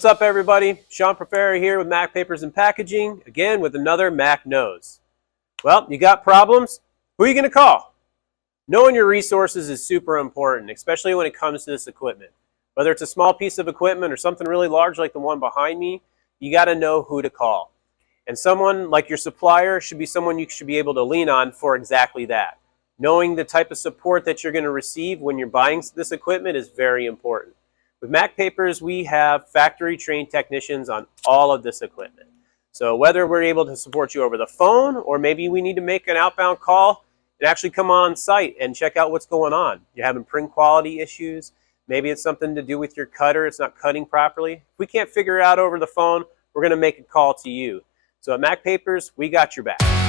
What's up, everybody? Sean Profera here with Mac Papers and Packaging, again with another Mac Knows. Well, you got problems? Who are you going to call? Knowing your resources is super important, especially when it comes to this equipment. Whether it's a small piece of equipment or something really large like the one behind me, you got to know who to call. And someone like your supplier should be someone you should be able to lean on for exactly that. Knowing the type of support that you're going to receive when you're buying this equipment is very important. With Mac Papers, we have factory-trained technicians on all of this equipment. So whether we're able to support you over the phone, or maybe we need to make an outbound call and actually come on site and check out what's going on. You're having print quality issues. Maybe it's something to do with your cutter. It's not cutting properly. If we can't figure it out over the phone, we're going to make a call to you. So at Mac Papers, we got your back.